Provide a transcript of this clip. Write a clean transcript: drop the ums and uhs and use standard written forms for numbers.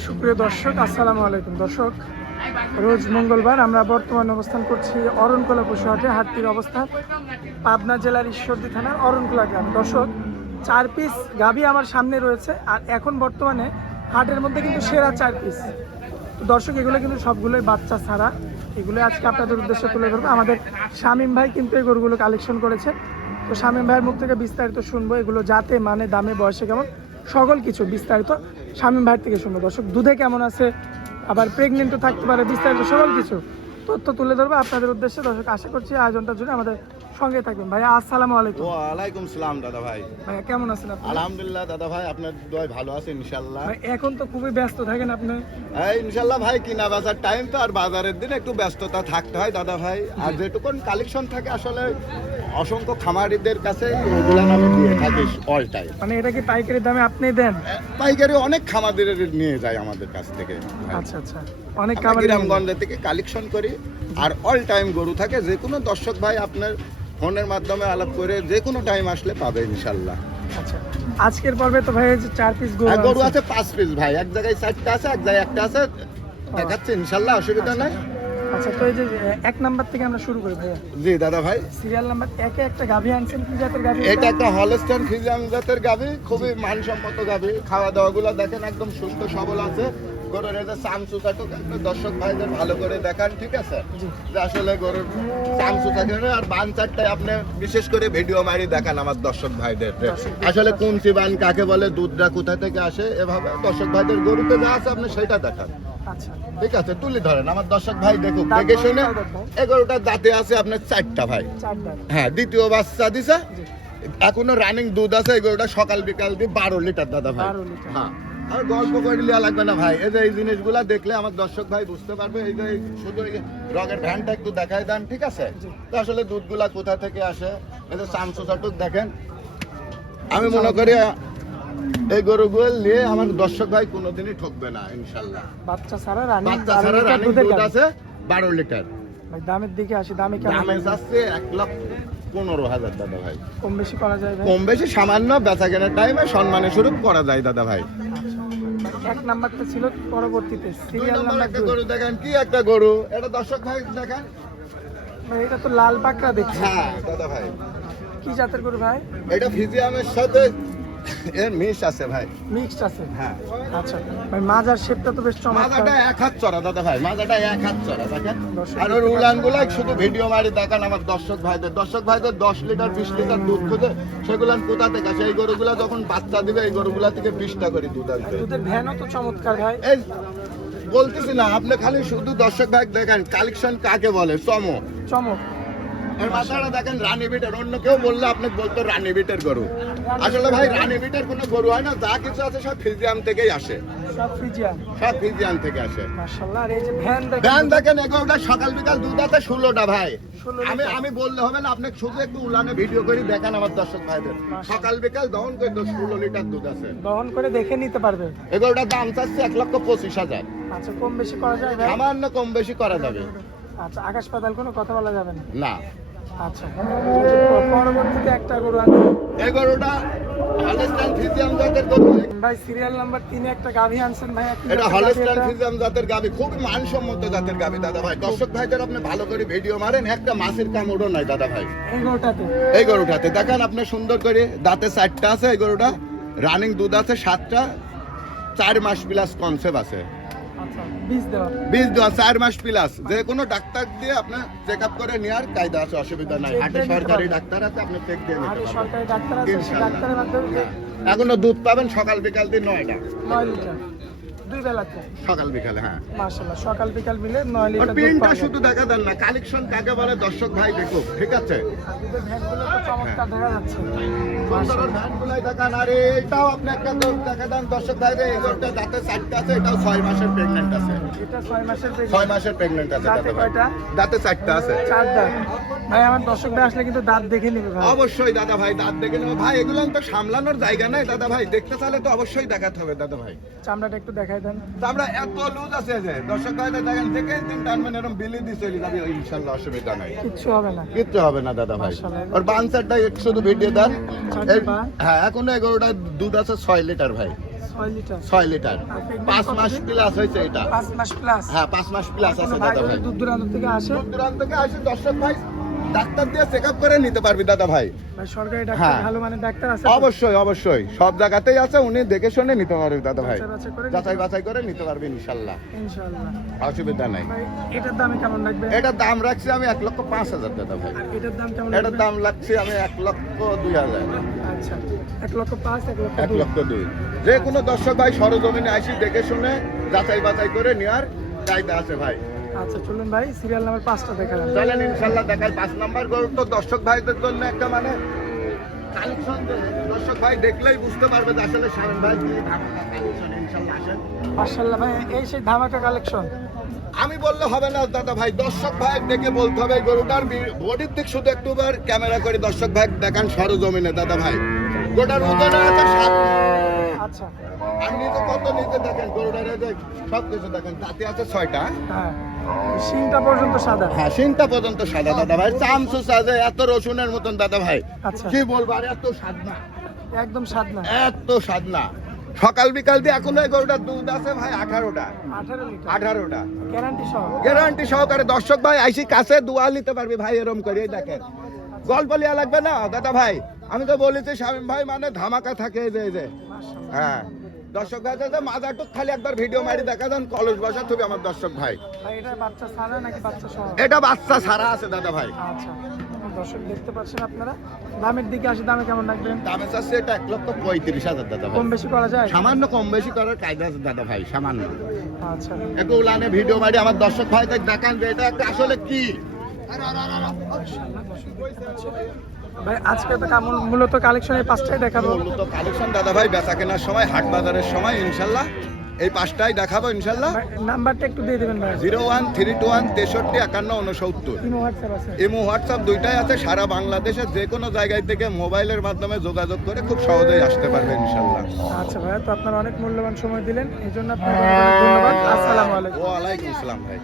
সুপ্রিয় দর্শক, আসসালামু আলাইকুম। দর্শক, রোজ মঙ্গলবার আমরা বর্তমানে অবস্থান করছি অরণকোলা পশু হাটে। হাটটির অবস্থান পাবনা জেলার ঈশ্বরদী থানার অরণকোলা গ্রাম। দর্শক, 4 পিস গাভী আমার সামনে রয়েছে, আর এখন বর্তমানে হাটের মধ্যে কিন্তু সেরা 4 পিস। তো দর্শক, এগুলো কিন্তু সবগুলোই বাচ্চা ছাড়া। এগুলো আজকে আপনাদের উদ্দেশ্যে তুলে ধরবো। আমাদের শামীম ভাই কিন্তু এই গরুগুলো কালেকশন করেছে। তো শামীম ভাইয়ের মুখ থেকে বিস্তারিত শুনবো, এগুলো জাতে মানে দামে বয়সে কেমন সকল কিছু বিস্তারিত শামীম ভাইয়ের থেকে শুনবো। দর্শক, দুধে কেমন আছে, আবার প্রেগনেন্টও থাকতে পারে, বিস্তারিত সকল কিছু তথ্য তুলে ধরবো আপনাদের উদ্দেশ্যে। দর্শক, আশা করছি আয়োজনটার জন্য আমাদের সঙ্গে থাকবেন। ভাইয়া আসসালামু আলাইকুম। ওয়ালাইকুম সালাম দাদা ভাই। ভাইয়া কেমন আছেন আপনি? আলহামদুলিল্লাহ দাদা ভাই, আপনার দোয়ায় ভালো আছে ইনশাল্লাহ। ভাই এখন তো খুবই ব্যস্ত থাকেন আপনি। এই ইনশাল্লাহ ভাই, কিনা বাজার টাইম তো, আর বাজারের দিন একটু ব্যস্ততা থাকতে হয় দাদা ভাই। আর যেটুকুন কালেকশন থাকে আসলে অসংখ্য খামারিদের কাছে ওগুলো আমি দিয়ে থাকি অল টাইম। মানে এটা কি পাইকারি দামে আপনি দেন? পাইকারি অনেক খামারিদের নিয়ে যায় আমাদের কাছ থেকে। আচ্ছা আচ্ছা, অনেক আমরা খামারি গ্রামগঞ্জ থেকে কালেকশন করি, আর অল টাইম গরু থাকে। যে কোনো দর্শক ভাই আপনার ফোনের মাধ্যমে আলাপ করে যে কোনো টাইম আসলে পাবে ইনশাল্লাহ। আচ্ছা, আজকের পর্বে তো ভাই যে 4 পিস গরু গরু আছে। আছে 5 পিস ভাই, এক জায়গায় 4টা আছে, এক জায়গায় একটা আছে, দেখাচ্ছে ইনশাল্লাহ, অসুবিধা নাই। আচ্ছা, তো এই যে 1 নাম্বার থেকে আমরা শুরু করি ভাইয়া। জি দাদা ভাই, সিরিয়াল নাম্বার 1 এ একটা গাভী আনছেন, কি জাতের গাভী? এটা একটা হলস্টাইন ফ্রিজিয়ান জাতের গাভী, খুবই মানসম্মত গাভী। খাওয়া দাওয়া গুলো দেখেন একদম সুস্থ সবল আছে। গরুর এই যে চামচুটাটুক দর্শক ভাইদের ভালো করে দেখান, ঠিক আছে? যে আসলে গরুর চামচুটাকে আর বান চারটায় আপনি বিশেষ করে ভিডিও মারি দেখান আমার দর্শক ভাইদের, আসলে কোন চিবান কাকে বলে, দুধটা কোথা থেকে আসে, এভাবে দর্শক ভাইদের গরুতে যা আছে আপনি সেটা দেখান। আচ্ছা, ঠিক আছে, তুলে ধরেন আমার দর্শক ভাই দেখুক, দেখে শুনে। 11টা দাঁতে আছে আপনার 4টা ভাই। 4 দাঁত। হ্যাঁ, দ্বিতীয় বাচ্চা দিছে, এখনো রানিং দুধ আছে। 11টা সকাল বিকাল দিয়ে 12 লিটার দাদা ভাই। 12 লিটার। হ্যাঁ, আর গল্প করে লিয়া লাগবে না ভাই। এই যে এই জিনিসগুলা দেখলে আমার দর্শক ভাই বুঝতে পারবে। এই যে শুধু এই রগের ভ্যানটা একটু দেখাই দেন, ঠিক আছে? তো আসলে দুধগুলা কোথা থেকে আসে, এই যে চামচুচাটুক দেখেন। আমি মনে করি এই গরুগুলো নিয়ে আমার দর্শক ভাই কোনোদিনই ঠকবে না ইনশাল্লাহ। বাচ্চা ছাড়া রানিং, বাচ্চা ছাড়া রানিং দুধ আছে 12 লিটার। ভাই দামের দিকে আসি, দামে কেমন? দামে যাচ্ছে 1,15,000 দাদা ভাই। কম বেশি করা যায় ভাই? কম বেশি সামান্য বেচা কেনার টাইমে সম্মানের স্বরূপ করা যায় দাদা ভাই। 1 নাম্বারটা ছিল, পরবর্তীতে সিরিয়াল দুই নম্বর নাম্বার একটা 2। গরু দেখেন, কি একটা গরু এটা দর্শক ভাই দেখেন। ভাই এটা তো লাল পাকড়া দেখছি। হ্যাঁ দাদা ভাই, কি জাতের গরু ভাই? এটা ফিজিয়ামের সাথে এর মিশ আছে ভাই। মিক্সড আছে। হ্যাঁ, আচ্ছা ভাই, মাজার শেপটা তো বেশ চমৎকার। মাজাটা 1 হাত চড়া দাদা ভাই, মাজাটা 1 হাত চড়া দেখেন। আর ওর উলানগুলো শুধু ভিডিও মারি দেখান আমার দর্শক ভাইদের। দর্শক ভাইদের 10 লিটার 20 লিটার দুধ খুঁজে, সেগুলান কোথা থেকে আসে? এই গরুগুলা যখন বাচ্চা দিবে এই গরুগুলা থেকে 20টা করে দুধ আসবে। দুধের ভ্যানও তো চমৎকার ভাই। এই বলতেছি না, আপনি খালি শুধু দর্শক ভাই দেখেন কালেকশন কাকে বলে, চমক। চমক। এর মাথাটা দেখেন রানী বিটের। অন্য কেউ বললে আপনি বলতো রানী বিটের গরু। আসলে ভাই রানী বিটের কোনো গরু হয় না, যা কিছু আছে সব ফিজিয়াম থেকেই আসে, সব ফ্রিজিয়ান। সব ফিজিয়াম থেকে আসে। মাশাআল্লাহ। আর এই যে ভ্যান দেখেন, ভ্যান দেখেন, 11টা সকাল বিকাল দুধ আছে 16টা ভাই। 16 আমি আমি বললে হবে না, আপনি শুধু একটু উলানে ভিডিও করে দেখান আমার দর্শক ভাইদের। সকাল বিকাল দহন করে 16 লিটার দুধ আছে। দহন করে দেখে নিতে পারবে। 11টার দাম চাচ্ছে 1,25,000। আচ্ছা, কম বেশি করা যায় ভাই? সামান্য কম বেশি করা যাবে। আচ্ছা, আকাশ পাতাল কোনো কথা বলা যাবে না? না। আচ্ছা, পরবর্তীতে একটা গরু আছে 11টা হলস্টাইন ফ্রিজিয়াম জাতের গরু। ভাই। সিরিয়াল নাম্বার 3 এ একটা গাভী আনছেন ভাই। এটা হলস্টাইন ফ্রিজিয়াম জাতের গাবি, খুব মানসম্মত জাতের গাবি দাদা ভাই। দর্শক ভাইদের আপনি ভালো করে ভিডিও মারেন, একটা মাছের কামড়ও নাই দাদা ভাই এই গরুটাতে। এই গরুটাতে। দেখেন আপনি সুন্দর করে দাঁতে 4টা আছে। এই গরুটা রানিং দুধ আছে 7টা, 4 মাস প্লাস কনসেপ্ট আছে। আচ্ছা, বীজ দেওয়া। বীজ দেওয়া 4 মাস প্লাস। যে কোনো ডাক্তার দিয়ে আপনি চেক আপ করে নেওয়ার কায়দা আছে, অসুবিধা নাই। হাটে সরকারি ডাক্তার আছে, আপনি চেক দিয়ে আর নিতে এই পারবেন। সরকারি ডাক্তার আছে, সেই ইনশাআল্লাহ। ডাক্তারের মাধ্যমে এখনো দুধ পাবেন সকাল বিকাল দিয়ে 9টা, 9 লিটার 2 বেলাতে। সকাল বিকালে। হ্যাঁ, মাশাআল্লাহ, সকাল বিকাল মিলে 9 লিটার দুধ প্রিন্টটা পাওয়া যায়। শুধু দেখা দেন না, কালেকশন কাকে বলে দর্শক ভাই দেখুক, ঠিক আছে? আর দুধের ভ্যানগুলো তো চমৎকার দেখা যাচ্ছে। সুন্দর ভ্যানগুলাই দেখান। আর এটাও আপনি একটা গরু দেখা দেন দর্শক ভাই, এই গরুটা দাঁতে 4টা আছে, এটাও 6 মাসের প্রেগন্যান্ট আছে। এটা 6 মাসের 6 মাসের প্রেগন্যান্ট আছে দাঁতে দাদা ভাই। কয়টা? দাঁতে 4টা আছে। 4 দাঁত। ভাই আমার দর্শক ভাই আসলে কিন্তু দাঁত দেখে নিবে ভাই। অবশ্যই দাদা ভাই, দাঁত দেখে নেবো ভাই। এগুলো তো সামলানোর জায়গা নাই দাদা ভাই, দেখতে চাইলে তো অবশ্যই দেখাতে হবে দাদা ভাই। চামড়াটা একটু দেখাই দেন। তো আমরা এত লুজ আছে যে দর্শক ভাই দেখেন, দেখে দিন টানবেন এরকম বিলি দিয়ে চলে যাবে, ইনশাল্লাহ অসুবিধা নাই, কিচ্ছু হবে না। কিচ্ছু হবে না দাদা ভাই। মাশাআল্লাহ। আর বানসারটা একটু শুধু ভিডিও দেন। চারটে পা। হ্যাঁ, এখন এই গরুটা দুধ আছে 6 লিটার ভাই। 6 লিটার 6 লিটার আর pregnant 5 মাস কতদিন? প্লাস হয়েছে এটা 5 মাস প্লাস। হ্যাঁ 5 মাস প্লাস আছে ভাই দাদা ভাই দূর দূরান্ত থেকে আসে, দূর দূরান্ত থেকে আসে দর্শক ভাই, ডাক্তার দিয়ে চেক আপ করে নিতে পারবি দাদা ভাই। ভাই সরকারি ডাক্তার হ্যাঁ। ভালো মানে ডাক্তার আছে তো? অবশ্যই অবশ্যই সব জায়গাতেই আছে, উনি দেখে শুনে নিতে পারবে দাদা ভাই, যাচাই বাছাই করে নিতে যাচাই বাছাই করে নিতে পারবে ইনশাল্লাহ, ইনশাআল্লাহ। অসুবিধা নাই। ভাই এটার দামে কেমন লাগবে? এটার দাম রাখছি আমি 1,05,000 দাদা ভাই। আর এটার দাম কেমন এটার লাগবে? দাম লাগছে আমি 1,02,000, আচ্ছা 1,05,000 1,02,000 1,02,000 যে কোনো দর্শক ভাই সরজমিনে আসি দেখে শুনে যাচাই বাছাই করে নেওয়ার চাহিদা আছে ভাই। আচ্ছা চলুন ভাই সিরিয়াল নাম্বার 5টা দেখালাম। চলেন ইনশাল্লাহ দেখাই 5 নাম্বার গরু তো দর্শক ভাইদের জন্য একটা মানে কালেকশন, দর্শক ভাই দেখলেই বুঝতে পারবে যে আসলে শামিম ভাই কি ধামাকা কালেকশন। ইনশাল্লাহ আসেন। মাশাআল্লাহ ভাই এই সেই ধামাকা কালেকশন। আমি বললে হবে না দাদা ভাই, দর্শক ভাই দেখে বলতে হবে এই গরুটার বডির দিক শুধু একটু বার ক্যামেরা করে দর্শক ভাই দেখান সরজমিনে দাদা ভাই। গোটার ওজনে আছে 7। আচ্ছা আর নিচে কত নিচে দেখেন গরুটার সব কিছু দেখেন, জাতি আছে 6টা। হ্যাঁ শিংটা পর্যন্ত সাদা। হ্যাঁ সিংটা পর্যন্ত সাদা দাদা ভাই, চামচু সাজে এত রসুনের মতন দাদা ভাই, আচ্ছা কি বলবো আর এত স্বাদ না, একদম স্বাদ না। এত স্বাদ না। সকাল বিকাল দিয়ে এখন এই গরুটার দুধ আছে ভাই 18টা 18 লিটার 18টা গ্যারান্টি সহ। গ্যারান্টি সহকারে দর্শক ভাই আইসি কাছে দোয়া নিতে পারবে ভাই, এরম করে এই দেখেন গল্প লিয়া লাগবে না দাদা ভাই। আমি তো বলেছি শামিম ভাই মানে ধামাকা থাকে এই যে মাশাআল্লাহ। হ্যাঁ দর্শক ভাই দাদা মাজারটুক খালি একবার ভিডিও মারি দেখা যান, কলস বসা তুমি আমার দর্শক ভাই। ভাই এটা বাচ্চা ছাড়া নাকি বাচ্চা সহ? এটা বাচ্চা সারা আছে দাদা ভাই। আচ্ছা দর্শক দেখতে পাচ্ছেন আপনারা, দামের দিকে আসে দামে কেমন রাখবেন? দামে চাচ্ছে এটা 1,35,000 দাদা ভাই। কম বেশি করা যায়? সামান্য কম বেশি করার কায়দা আছে দাদা ভাই, সামান্য আচ্ছা একটু উলানে ভিডিও মারি আমার দর্শক ভাইদের দেখান যে এটা একটা আসলে কি। মাশাআল্লাহ, দর্শক দেখতে পাচ্ছেন। ভাই আজকে তো মূলত কালেকশন এই 5টাই দেখাবো। মূলত কালেকশন দাদা ভাই বেচা কেনার সময় হাট বাজারের সময় ইনশাল্লাহ এই 5টাই দেখাবো ইনশাল্লাহ। ভাই, নাম্বারটা একটু দিয়ে দিবেন ভাই। 01321 63 51 69। ইমো হোয়াটসঅ্যাপ আছে? ইমো হোয়াটসঅ্যাপ দুইটাই আছে, সারা বাংলাদেশের যে কোনো জায়গায় থেকে মোবাইলের মাধ্যমে যোগাযোগ করে খুব সহজেই আসতে পারবে ইনশাল্লাহ। আচ্ছা ভাই, তো আপনারা অনেক মূল্যবান সময় দিলেন, এই জন্য আপনাকে অনেক অনেক ধন্যবাদ। আসসালামু আলাইকুম। ওয়ালাইকুম আসসালাম ভাই।